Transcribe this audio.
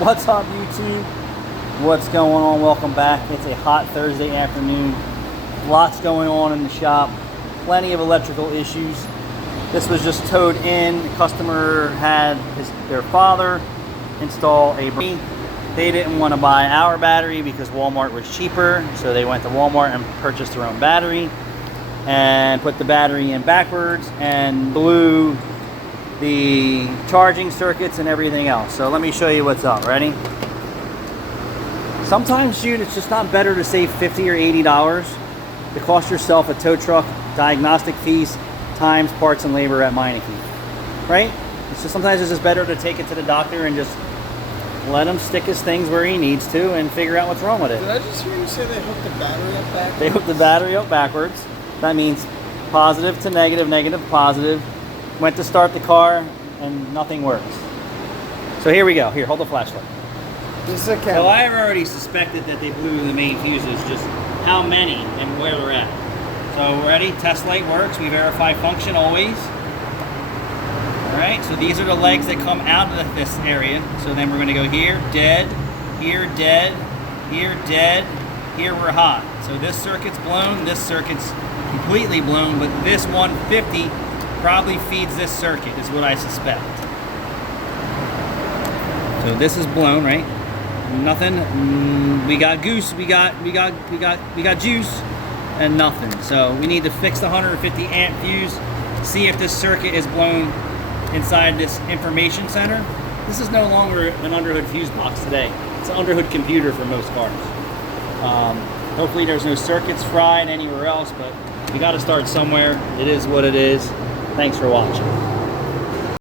What's up, YouTube? What's going on? Welcome back. It's a hot Thursday afternoon. Lots going on in the shop. Plenty of electrical issues. This was just towed in. The customer had their father install a battery. They didn't want to buy our battery because Walmart was cheaper, so they went to Walmart and purchased their own battery and put the battery in backwards and blew the charging circuits and everything else. So let me show you what's up. Ready? Sometimes, dude, it's just not better to save $50 or $80 to cost yourself a tow truck, diagnostic fees, times, parts, and labor at Meineke, right? It's just sometimes it's just better to take it to the doctor and just let him stick his things where he needs to and figure out what's wrong with it. Did I just hear you say they hooked the battery up backwards? They hooked the battery up backwards. That means positive to negative, negative to positive. Went to start the car and nothing works. So here we go. Here, hold the flashlight. This is a camera. So I've already suspected that they blew the main fuses, just how many and where they're at. So ready? Test light works. We verify function always. Alright, so these are the legs that come out of this area. So then we're going to go here, dead, here, dead, here, dead, here we're hot. So this circuit's blown, this circuit's completely blown, but this 150 probably feeds this circuit, is what I suspect. So this is blown, right? Nothing. We got goose, we got juice, and nothing. So we need to fix the 150 amp fuse, see if this circuit is blown inside this information center. This is no longer an underhood fuse box today. It's an underhood computer for most cars. Hopefully there's no circuits fried anywhere else, but we got to start somewhere. It is what it is. Thanks for watching.